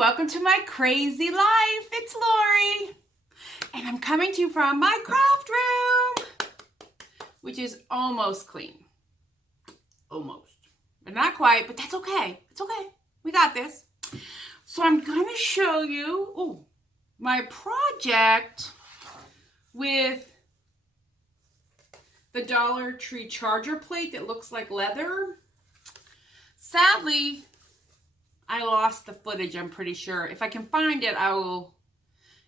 welcome to my crazy life. It's Lori, and I'm coming to you from my craft room, which is almost clean. Almost, but not quite, but that's okay. It's okay. We got this. So I'm going to show you my project with the Dollar Tree charger plate that looks like leather. Sadly, I lost the footage, I'm pretty sure. If I can find it, I will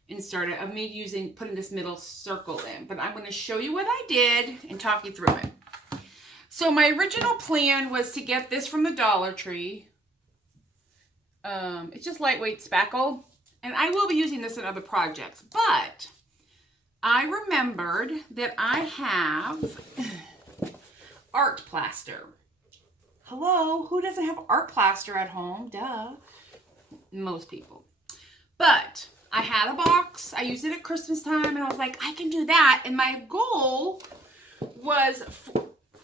insert it of me putting this middle circle in. But I'm going to show you what I did and talk you through it. So my original plan was to get this from the Dollar Tree. It's just lightweight spackle. And I will be using this in other projects. But I remembered that I have art plaster. Hello, who doesn't have art plaster at home? Duh. Most people. But I had a box. I used it at Christmas time, and I was like, I can do that. And my goal was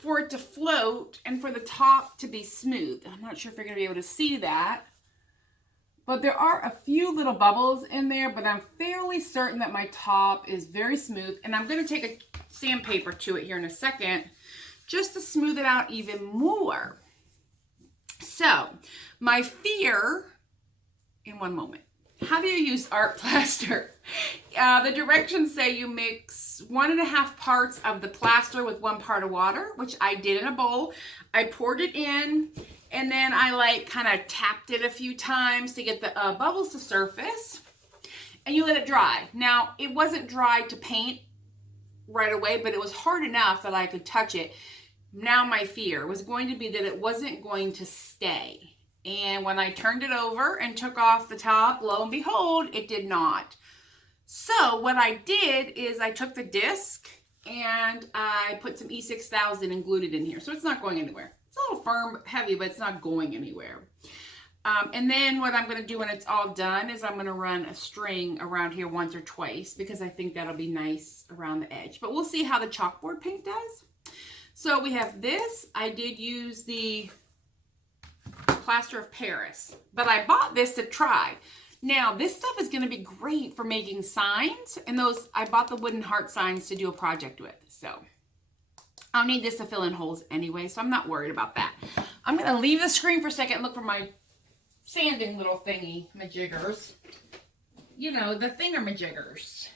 for it to float and for the top to be smooth. I'm not sure if you're going to be able to see that. But there are a few little bubbles in there, but I'm fairly certain that my top is very smooth. And I'm going to take a sandpaper to it here in a second just to smooth it out even more. So, my fear, in one moment, how do you use art plaster? The directions say you mix 1.5 parts of the plaster with 1 part of water, which I did in a bowl. I poured it in, and then I kind of tapped it a few times to get the bubbles to surface, and you let it dry. Now, it wasn't dry to paint right away, but it was hard enough that I could touch it. Now my fear was going to be that it wasn't going to stay. And when I turned it over and took off the top, lo and behold, it did not. So what I did is I took the disc and I put some E6000 and glued it in here. So it's not going anywhere. It's a little firm, heavy, but it's not going anywhere. And then what I'm going to do when it's all done is I'm going to run a string around here once or twice because I think that'll be nice around the edge. But we'll see how the chalkboard paint does. So we have this. I did use the plaster of Paris, but I bought this to try. Now this stuff is going to be great for making signs, and I bought the wooden heart signs to do a project with. So I'll need this to fill in holes anyway, so I'm not worried about that. I'm going to leave the screen for a second and look for my sanding little thingy majiggers. You know, the thingamajiggers.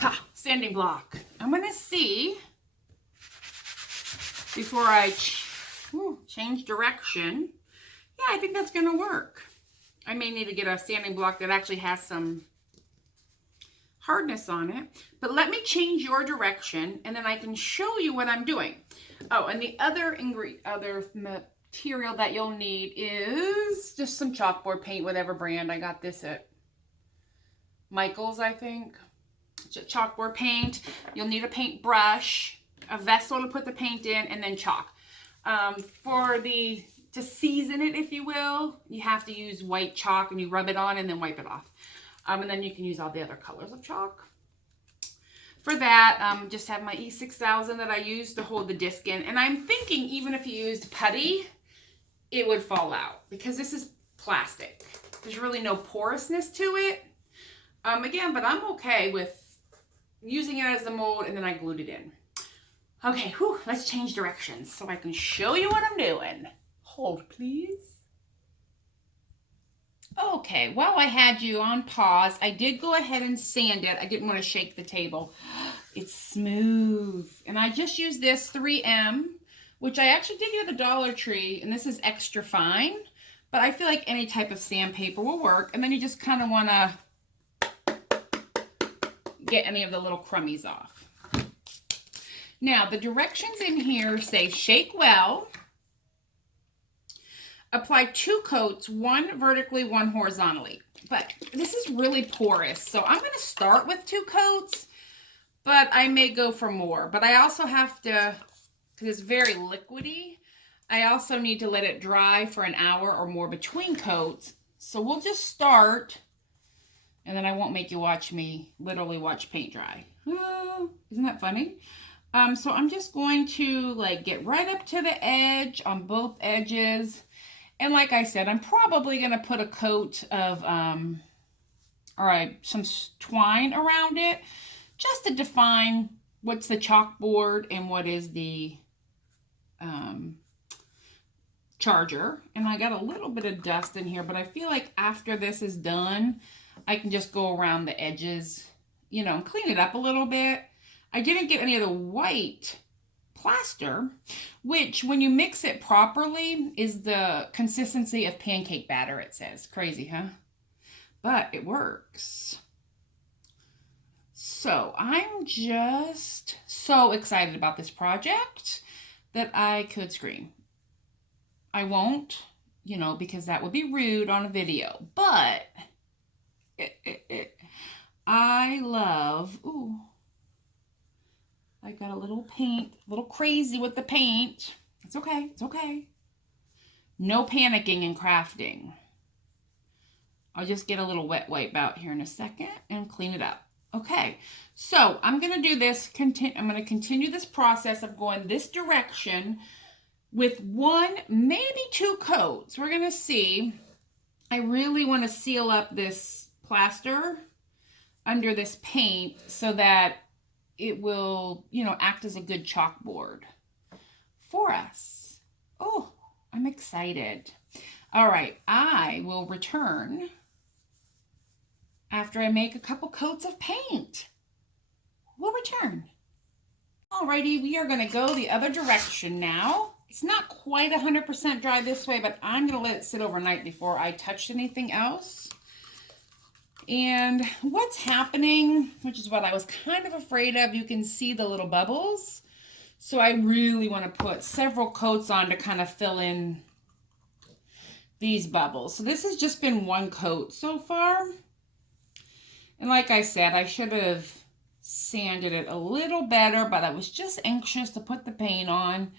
Ha! Sanding block. I'm going to see before I change direction. Yeah, I think that's going to work. I may need to get a sanding block that actually has some hardness on it. But let me change your direction, and then I can show you what I'm doing. Oh, and the other material that you'll need is just some chalkboard paint, whatever brand. I got this at Michael's, I think. Chalkboard paint. You'll need a paintbrush, a vessel to put the paint in, and then chalk. To season it, if you will, you have to use white chalk, and you rub it on and then wipe it off. And then you can use all the other colors of chalk. For that, just have my E6000 that I use to hold the disc in. And I'm thinking even if you used putty, it would fall out because this is plastic. There's really no porousness to it. Again, but I'm okay with using it as the mold, and then I glued it in. Okay, let's change directions so I can show you what I'm doing. Hold, please. Okay, while I had you on pause, I did go ahead and sand it. I didn't want to shake the table. It's smooth. And I just used this 3M, which I actually did get at the Dollar Tree, and this is extra fine. But I feel like any type of sandpaper will work. And then you just kind of want to get any of the little crummies off. Now, the directions in here say shake well, apply 2 coats, 1 vertically, 1 horizontally. But this is really porous, so I'm going to start with 2 coats, but I may go for more. But I also have to, because it's very liquidy, I also need to let it dry for an hour or more between coats. So we'll just start, and then I won't make you watch me literally watch paint dry. Oh, isn't that funny? So I'm just going to get right up to the edge on both edges, And like I said, I'm probably going to put a coat of, some twine around it, just to define what's the chalkboard and what is the charger. And I got a little bit of dust in here, but I feel like after this is done, I can just go around the edges, you know, and clean it up a little bit. I didn't get any of the white plaster, which when you mix it properly is the consistency of pancake batter, it says. Crazy, huh? But it works. So I'm just so excited about this project that I could scream. I won't, you know, because that would be rude on a video, but I love, ooh, I got a little paint, a little crazy with the paint. It's okay, it's okay. No panicking in crafting. I'll just get a little wet wipe out here in a second and clean it up. Okay, so I'm going to do this, I'm going to continue this process of going this direction with one, maybe two coats. We're going to see. I really want to seal up this plaster under this paint so that it will, you know, act as a good chalkboard for us. Oh, I'm excited. All right, I will return after I make a couple coats of paint. We'll return. Alrighty, we are going to go the other direction now. It's not quite 100% dry this way, but I'm going to let it sit overnight before I touch anything else. And what's happening, which is what I was kind of afraid of, you can see the little bubbles. So I really want to put several coats on to kind of fill in these bubbles. So this has just been one coat so far. And like I said, I should have sanded it a little better, but I was just anxious to put the paint on.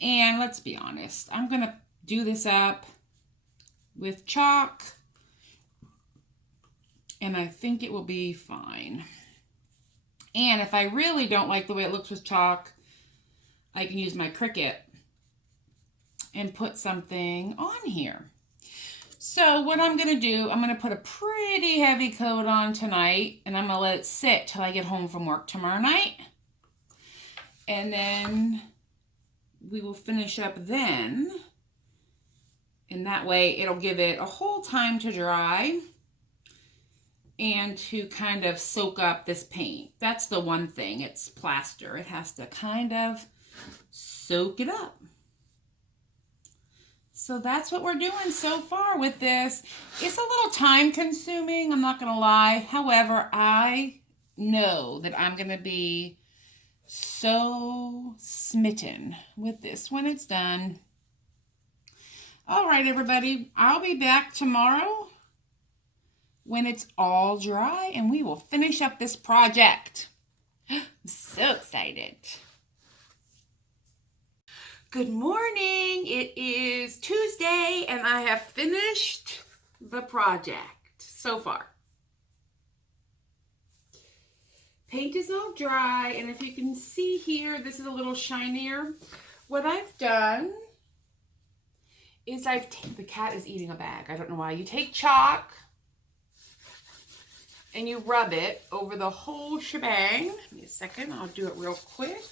And let's be honest, I'm going to do this up with chalk, and I think it will be fine. And if I really don't like the way it looks with chalk, I can use my Cricut and put something on here. So what I'm going to do, I'm going to put a pretty heavy coat on tonight, and I'm going to let it sit till I get home from work tomorrow night. And then we will finish up then. And that way it'll give it a whole time to dry and to kind of soak up this paint. That's the one thing. It's plaster. It has to kind of soak it up. So that's what we're doing so far with this. It's a little time consuming, I'm not going to lie. However, I know that I'm going to be so smitten with this when it's done. All right, everybody. I'll be back tomorrow when it's all dry and we will finish up this project. I'm so excited. Good morning. It is Tuesday and I have finished the project so far. Paint is all dry, and if you can see here, this is a little shinier. What I've done is the cat is eating a bag. I don't know why. You take chalk and you rub it over the whole shebang. Give me a second, I'll do it real quick.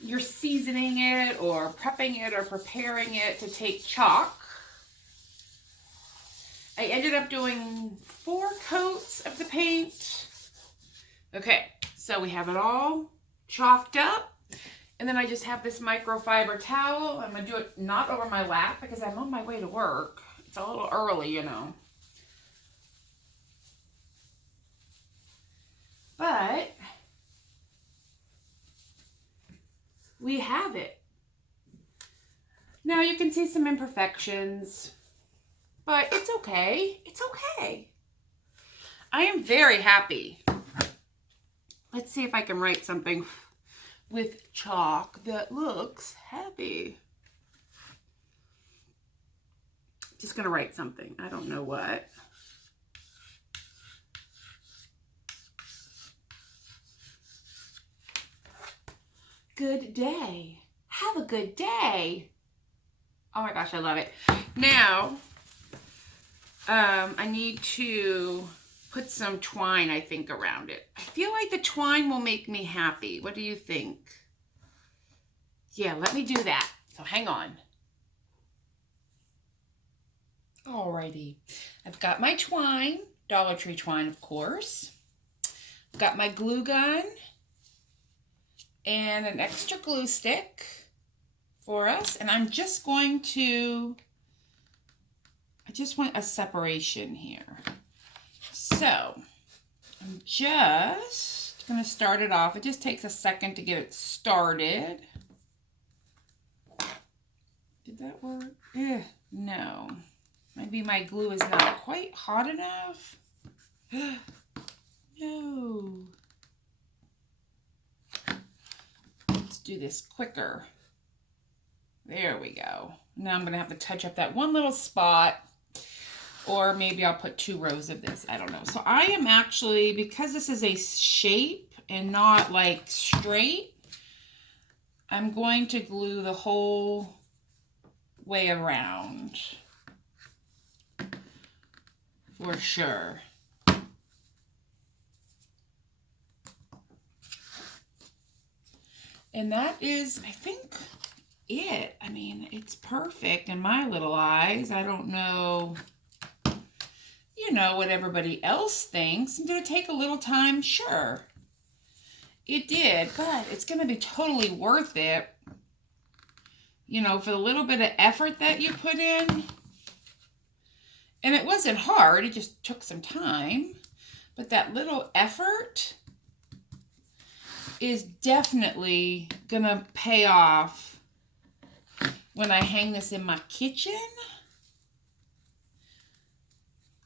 You're seasoning it or prepping it or preparing it to take chalk. I ended up doing 4 coats of the paint. Okay, so we have it all chalked up. And then I just have this microfiber towel. I'm going to do it not over my lap because I'm on my way to work. It's a little early, you know. But we have it. Now you can see some imperfections, but it's okay. It's okay. I am very happy. Let's see if I can write something with chalk that looks happy. Just gonna write something. I don't know what. Good day. Have a good day. Oh my gosh, I love it. Now, I need to put some twine, I think, around it. I feel like the twine will make me happy. What do you think? Yeah, let me do that. So hang on. Alrighty. I've got my twine, Dollar Tree twine, of course. I've got my glue gun and an extra glue stick for us. And I'm just going to, I just want a separation here. So I'm just going to start it off. It just takes a second to get it started. Did that work? No. Maybe my glue is not quite hot enough. No. Let's do this quicker. There we go. Now I'm going to have to touch up that one little spot. Or maybe I'll put 2 rows of this. I don't know. So I am actually, because this is a shape and not like straight, I'm going to glue the whole way around. For sure. And that is, I think, it. I mean, it's perfect in my little eyes. I don't know, you know, what everybody else thinks. Did it take a little time? Sure. It did, but it's going to be totally worth it, you know, for the little bit of effort that you put in. And it wasn't hard. It just took some time. But that little effort is definitely going to pay off when I hang this in my kitchen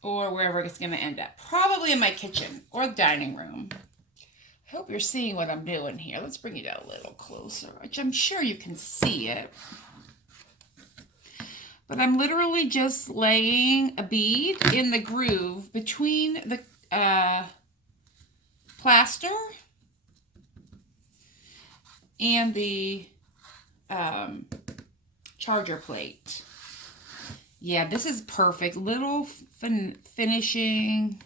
or wherever it's going to end up. Probably in my kitchen or the dining room. I hope you're seeing what I'm doing here. Let's bring it out a little closer, which I'm sure you can see it. But I'm literally just laying a bead in the groove between the plaster and the charger plate. Yeah, this is perfect. Little finishing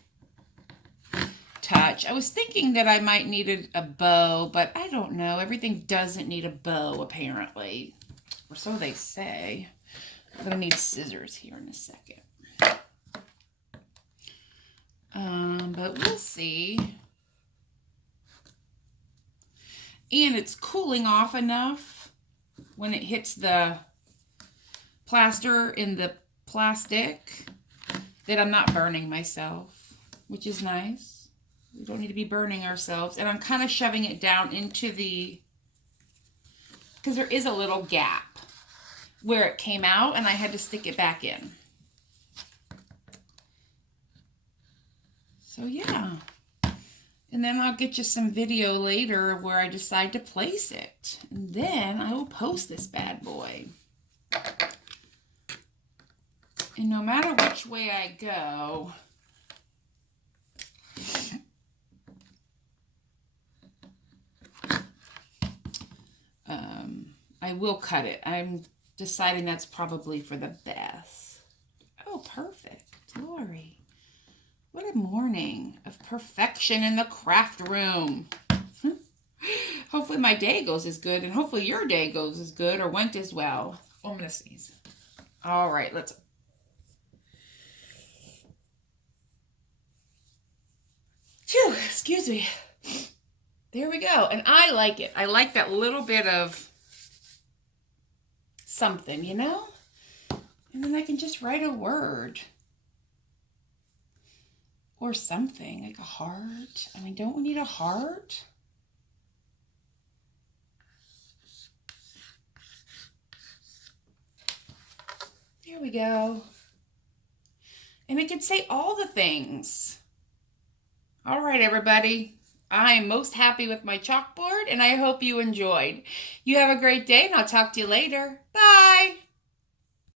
touch. I was thinking that I might need a bow, but I don't know. Everything doesn't need a bow, apparently. Or so they say. I'm going to need scissors here in a second. But we'll see. And it's cooling off enough when it hits the plaster in the plastic that I'm not burning myself, which is nice. We don't need to be burning ourselves. And I'm kind of shoving it down into the, because there is a little gap where it came out and I had to stick it back in. So yeah. And then I'll get you some video later where I decide to place it. And then I will post this bad boy. And no matter which way I go, I will cut it. I'm deciding that's probably for the best. Oh, perfect. Lori. What a morning of perfection in the craft room. Hopefully my day goes as good, and hopefully your day goes as good or went as well. Oh, I'm going to sneeze. All right, let's... Phew, excuse me. There we go. And I like it. I like that little bit of something, you know? And then I can just write a word. Or something, like a heart. I mean, don't we need a heart? There we go. And it could say all the things. All right, everybody. I am most happy with my chalkboard, and I hope you enjoyed. You have a great day, and I'll talk to you later. Bye.